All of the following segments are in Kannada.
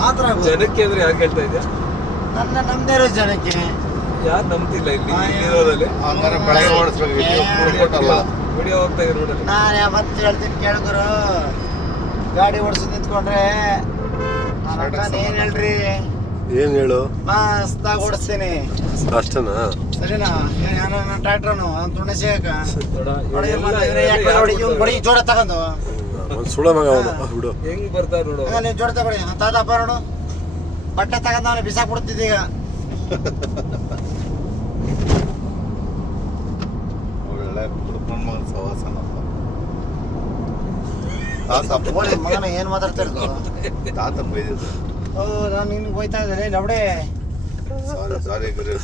ಮಾತ್ರ ಜನಕ್ಕೆ ಅಂದ್ರೆ ಯಾಕೆ ಹೇಳ್ತಾ ಇದೆಯಾ? ನನ್ನ ನಮ್ದೇ ಇರೋ ಜನಕ್ಕೆ ಯಾರು ನಂಬ್ತಿಲ್ಲ ಇಲ್ಲಿ ಇರೋರಲ್ಲಿ. ಹಂಗಾರೆ ಬೆಳಗ್ಗೆ ಓಡಿಸ್ಬೇಕು. ವಿಡಿಯೋ ಹೋಗ್ತಾ ಇದೆ ರೋಡಲ್ಲಿ. ನಾನು ಯಾವತ್ತು ಹೇಳ್ತೀನಿ ಕೇಳಿದ್ರು, ಗಾಡಿ ಓಡಿಸೋದು ನಿಂತ್ಕೊಂಡ್ರೆ ನನ್ನ ಹತ್ರ ಏನ್ ಹೇಳ್ರಿ, ಏನ್ ಹೇಳು, ಮಸ್ತಾಗಿ ಓಡಿಸ್ತೀನಿ ಅಷ್ಟನಾ? ಸರಿನಾ? ನನ್ನ ಟ್ರ್ಯಾಕ್ಟರ್ನು ತುಣ್ಣೆ ಸಿಗಕ್ಕ ಎಲ್ಲ ಬಡಿ ಜೋಡ ತಗೊಂಡು ಒಂದ್ ಸುಳ ಮಗ ಅವನು ಬಿಡು. ಹೆಂಗ್ ಬರ್ತಾರ ನೋಡು. ನೀವು ಜೋಡ ತಗೊಳ್ಳಿ ತಾತಪ್ಪ ನೋಡು, ಬಟ್ಟೆ ತಗೊಂಡು ಅವನು ಬಿಸಾಕ್ಬಿಡ್ತಿದ್ದೀಗ. ಒಳ್ಳೆ ಕುಡ್ಕೊಂಡ್ ಮಗನ ಸವಾಸನಪ್ಪ. ಮಗನ ಏನ್ ಮಾತಾಡ್ತಾ ಇರೋದು? ತಾತನ್ ಬೈದಿದ್ದು. ಓ ನಾನು ನಿನ್ಗೆ ಹೋಯ್ತಾ ಇದ್ದೇನೆ ಲವಡೆ. ಸಾರಿ ಗುರು,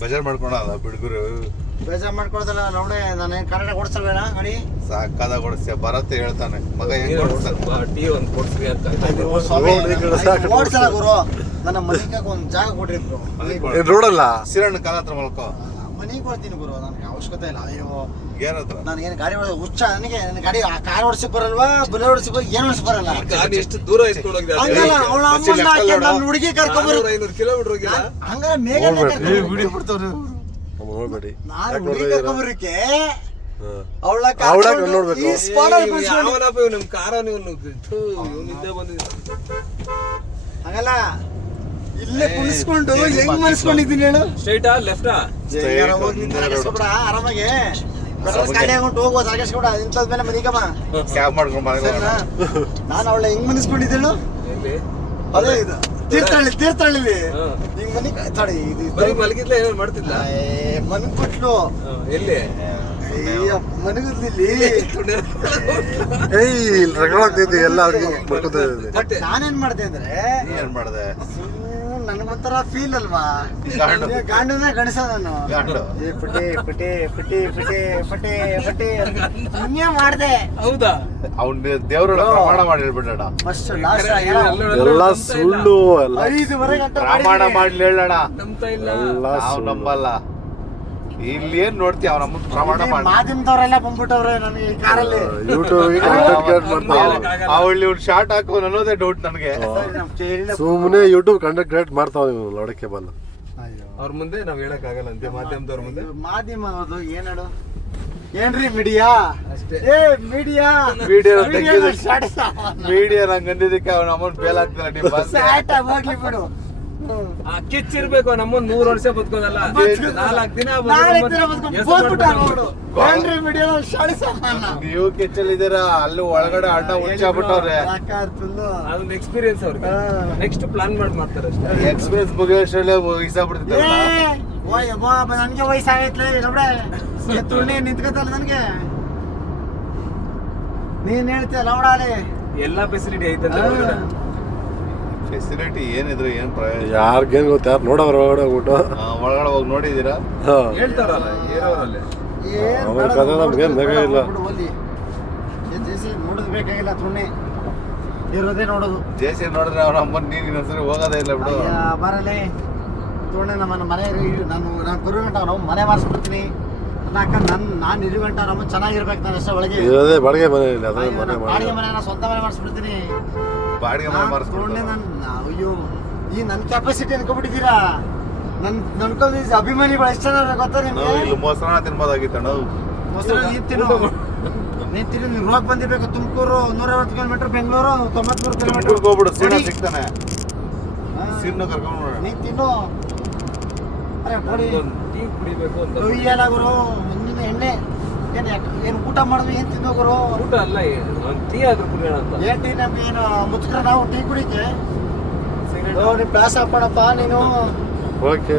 ಬೇಜಾರ್ ಮಾಡ್ಕೊಳಲ್ಲ ಬಿಡುಗರು. ಬೇಜಾರ್ ಮಾಡ್ಕೊಳ್ದಲ್ಲ ಲವಡೆ. ನಾನು ಕನ್ನಡ ಕೊಡ್ಸಲ್ವೇನಾ ಗಾಡಿ? ಸಾಕಾದಾಗ ಓಡಿಸ್ತೀಯ ಭರತ್ ಹೇಳ್ತಾನೆ, ಮಗ ಹೆಂಗ್ ಓಡಿಸ್ತಾನೆ. ಟೀ ಒಂದು ಕೊಡ್ಸ್ರಿ ಅಂತ. ಓಡ್ಸಲ್ಲ ಗುರು, ನನ್ನ ಮನೆಗೆ ಒಂದು ಜಾಗ ಕೊಟ್ಟಿದ್ರು. ರೋಡಲ್ಲ ಸಿರಣ್ಣ ಕಾಲ ಹತ್ರ ಮಲ್ಕೋ. ಮನೆಗೆ ಕೊಡ್ತೀನಿ ಗುರು, ನನಗೆ ಅವಶ್ಯಕತೆ ಇಲ್ಲ. ಅಯ್ಯೋ ಏನ್ ಹತ್ರ ನಾನು ಏನು ಗಾಡಿ ಹುಚ್ಚ ನನಗೆ. ನನ್ನ ಗಾಡಿ ಕಾರ್ ಓಡಿಸಿ ಬರಲ್ವಾ, ಬುಲೆಟ್ ಓಡಿಸಿ ಏನು ಓಡಿಸಿ ಬರಲ್ಲ. ಗಾಡಿ ಎಷ್ಟು ದೂರ ಇಟ್ಕೊಂಡೋಗಿದೆ. ಹಂಗಲ್ಲ, ಅವಳ ಅಮ್ಮನ್ನ ಹಾಕಿ ನನ್ನ ಹುಡುಗಿ ಕರ್ಕೊಂಬರು. 500 ಕಿಲೋಮೀಟರ್ ಹೋಗಿಲ್ಲ. ಹಂಗಾರೆ ಮೇಘ ವಿಡಿಯೋ ಬಿಡ್ತಾವ್ರೆ. ನೋಡ್ಬೇಡಿ, ನಾನು ಹುಡುಗಿ ಕರ್ಕೊಂಬರಕ್ಕೆ ಅವಳ ನೋಡ್ಬೇಕು. ಈ ಸ್ಪಾಟ್ ಅಲ್ಲಿ ಕುಳ್ಸ್ಕೊಂಡು ಯಾವನಪ್ಪ ಇವ್ ನಮ್ ಕಾರ ನಿದ್ದೆ ಬಂದಿದೆ. ಹಂಗಲ್ಲ, ಇಲ್ಲೇ ಕುಣಿಸ್ಕೊಂಡು ಹೆಂಗ್ ಮನ್ಸ್ಕೊಂಡಿದ್ದೀನಿ ಹೇಳು. ಸ್ಟ್ರೈಟಾ ಲೆಫ್ಟಾ? ಆರಾಮಾಗಿ ಖಾಲಿ ಆಗೊಂಡು ಹೋಗೋದು ಆಗೇಶ್ಕೊಡ ಇಂಥದ್ ಮೇಲೆ ಮನಿಕಮ್ಮ ಕ್ಯಾಬ್ ಮಾಡ್ಕೊಂಡ್ ಸರಿನಾ? ನಾನು ಅವಳ ಹೆಂಗ್ ಮನ್ಸ್ಕೊಂಡಿದ್ದೇಳು. ಎಲ್ಲಿ ಅದೇ ಇದು ತೀರ್ಥಹಳ್ಳಿಲಿ ಹಿಂಗ್ ಮನಿ ತಡಿ ಇದು ಬರೀ ಮಲಗಿದ್ಲ ಏನಾರು ಮಾಡ್ತಿದ್ಲ? ಮನ್ ಕೊಟ್ಲು. ಎಲ್ಲಿ ಮನಗದ್ಲಿ. ಏಯ್ ರಗಡಾಗ್ತೈತಿ ಎಲ್ಲ ಬರ್ಕೋತಾ ಇದೆ. ಬಟ್ ನಾನೇನ್ ಮಾಡ್ದೆ ಅಂದ್ರೆ, ಏನ್ ಮಾಡ್ದೆ? ನನಗೊಂಥರ ಫೀಲ್ ಅಲ್ವಾ, ಗಾಂಡು. ಗಾಂಡುನೇ ಗಣಸ ನಾನು. ಗಾಂಡು. ಪಟೆ ಪಟೆ ಪಟೆ ಪಟೆ ಪಟೆ ಪಟೆ ಹಿಂಗೆ ಮಾಡ್ದೆ. ಹೌದಾ? ಅವ್ನ್ ದೇವ್ರ ಪ್ರಮಾಣ ಮಾಡಿ ಹೇಳ್ಬಿಡಣ. ಫಸ್ಟ್ ಲಾಸ್ಟ್ ಎಲ್ಲ ಸುಳ್ಳು, ಎಲ್ಲ 5:30 ಗಂಟೆ ಪ್ರಮಾಣ ಮಾಡ್ಲಿ ಹೇಳೋಣ. ನಂಬ್ತಾ ಇಲ್ಲ. ಎಲ್ಲ ನಾವು ಸುಳ್ಳು. ನಂಬಲ್ಲ. ಇಲ್ಲಿ ಏನ್ ನೋಡ್ತೀವಿ ಅವ್ರ ಅಮ್ಮ ಪ್ರಮಾಣ ಮಾಡಿ. ಮಾಧ್ಯಮದವರೆಲ್ಲ ಬಂದ್ಬಿಟ್ಟವ್ರೆ ನನಗೆ ಈ ಕಾರಲ್ಲಿ. ಯೂಟ್ಯೂಬ್ ಕಂಟೆಂಟ್ ಕ್ರಿಯೇಟ್ ಮಾಡ್ತಾವ. ಅವಳು ಶಾರ್ಟ್ ಹಾಕೋ ಅನ್ನೋದೇ ಡೌಟ್ ನನಗೆ. ಸುಮ್ಮನೆ ಯೂಟ್ಯೂಬ್ ಕಂಟೆಂಟ್ ಕ್ರಿಯೇಟ್ ಮಾಡ್ತಾವ ನೀವು ಲಡಕೆ ಬಲ್ಲ. ಅವ್ರ ಮುಂದೆ ನಾವ್ ಹೇಳಕ್ ಆಗಲ್ಲ ಅಂತೆ, ಮಾಧ್ಯಮದವ್ರ ಮುಂದೆ. ಮಾಧ್ಯಮ ಅದು ಏನ್ ಹೇಳು, ಏನ್ರಿ ಮೀಡಿಯಾ ಅಷ್ಟೇ. ಏ ಮೀಡಿಯಾ ವಿಡಿಯೋ ಮೀಡಿಯಾ ನಂಗೆ ಅಂದಿದ್ದಕ್ಕೆ ಅವ್ನ ಅಮ್ಮನ್ ಫೇಲ್ ಆಗ್ತಾನೆ. ನೀವು ಹೋಗ್ಲಿ ಬಿಡು. ಆ ಕಿಚ್ಚಿರ್ಬೇಕು, ನಮ್ಮೊಂದ್ 100 ವರ್ಷ ಬದುಕೋದಲ್ಲ, 4 ದಿನ ನೀವು ಕೆಚ್ಚಲ್ಲಿದ್ದೀರಾ, ಅಲ್ಲಿ ಒಳಗಡೆ ಅಣ್ಣ ಹುಚ್ಚಾಗ್ಬಿಟ್ಟವ್ರೆ. ಅದೊಂದು ಎಕ್ಸ್ಪೀರಿಯನ್ಸ್ ಅವ್ರಿಗೆ. ನೆಕ್ಸ್ಟ್ ಪ್ಲಾನ್ ಮಾಡಿ ಮಾಡ್ತಾರೆ ಅಷ್ಟೇ. ಎಕ್ಸ್ಪೀರಿಯನ್ಸ್ ಮುಗಿಯೋಷ್ಟರಲ್ಲೇ ವಯಸ್ಸಾಗ್ಬಿಡ್ತಿದ್ದೆ. ನನ್ಗೆ ವಯಸ್ಸಾಗೈತ್ಲೆ ತುಳ್ಳಿ ನಿಂತ್ಕೊತಲ್ಲ ನನ್ಗೆ. ನೀನ್ ಹೇಳ್ತೀಯ ಲವಡಾಲೆ ಎಲ್ಲಾ ಫೆಸಿಲಿಟಿ ಐತಂತ ಒಳಗಡೆ. ಫೆಸಿಲಿಟಿ ಏನಿದ್ರು ಏನ್ ಪ್ರಯೋಜನ? ಯಾರಿಗೇನು ಗೊತ್ತ, ಯಾರು ನೋಡೋರು ಒಳಗಡೆ ಹೋಗ್ಬಿಟ್ಟು ಒಳಗಡೆ ಹೋಗಿ ನೋಡಿದೀರಾ? ಹೇಳ್ತಾರಲ್ಲ ಏರೋರಲ್ಲಿ. ಅವ್ರ ಕಥೆ ನಮ್ಗೇನ್ ಬೇಕಾಗಿಲ್ಲ. ನೋಡೋದು ಬೇಕಾಗಿಲ್ಲ, ತುಣ್ಣೆ ಇರೋದೇ ನೋಡೋದು. ಜೇಸಿ ನೋಡಿದ್ರೆ ಅವ್ನ ಅಮ್ಮನ್ ನೀರಿನ ಹೆಸರು ಹೋಗೋದೇ ಇಲ್ಲ ಬಿಡು. ಬರಲಿ ತುಣ್ಣೆ ನಮ್ಮ ಮನೆ. ನಾನು ಬರೋ ಗಂಟ ನಾವು ಮನೆ ಮಾಡಿಸ್ಬಿಡ್ತೀನಿ. ನಾನು ಇರು ಗಂಟ ನಮ್ಮ ಚೆನ್ನಾಗಿರ್ಬೇಕು. ನಾನು ಅಷ್ಟೇ ಒಳಗೆ ಇರೋದೇ ಬಾಡಿಗೆ ಮನೆ ಇಲ್ಲ, ಅದೇ ಮನೆ ಬಾಡಿಗೆ ಮನೆ, ನಾನು ಸ್ವಂತ ಮನೆ ಮಾಡಿಸ್ಬಿಡ್ತೀನಿ. ಬಾಡಿಗೆ ಮನೆ ಮಾರಿಸ್ಬಿಟ್ಟು ಅಯ್ಯೋ ಈ ನನ್ನ ಕೆಪಾಸಿಟಿ ಅನ್ಕೊಬಿಟ್ಟಿದ್ದೀರಾ. ನನ್ಕೊಂಡು ಅಭಿಮಾನಿಗಳು ಎಷ್ಟು ಜನ ಗೊತ್ತಾ ನಿಮ್ಗೆ? ಇಲ್ಲಿ ಮೊಸರನ್ನ ತಿನ್ಬೋದಾಗಿತ್ತಣ್ಣ. ಮೊಸರು ನೀನ್ ತಿನ್ನು. ನೀನು ರೋಗ ಬಂದಿರ್ಬೇಕು. Tumakuru 150 kilometre, Bengaluru 93 kilometre. ಹೋಗ್ಬಿಡು, ಸೀನಾ ಸಿಗ್ತಾನೆ. ಸೀನ ಕರ್ಕೊಂಡು ನೀನ್ ತಿನ್ನು. ಅರೆ ಕೊಡಿ ಟೀ ಕುಡಿಬೇಕು ಅಂತ. ಇಲ್ಲ ಗುರು, ಮುಂದಿನ ಎಣ್ಣೆ ಏನು ಊಟ ಮಾಡಿದ್ವಿ, ಏನ್ ತಿನ್ನೋ ಗುರು? ಊಟ ಅಲ್ಲ, ಟೀ ಆದ್ರೂ ಕುಡಿಯೋಣ ಅಂತ. ಏನ್ ಟೀ ನಮ್ಗೆ ಏನು ಮುಚ್ಕ್ರ ನಾವು ಟೀ ಕುಡಿಕೆ. ನೀನ್ ಪ್ಲಾಸ್ ಹಾಕೋಣಪ್ಪ ನೀನು. ಓಕೆ.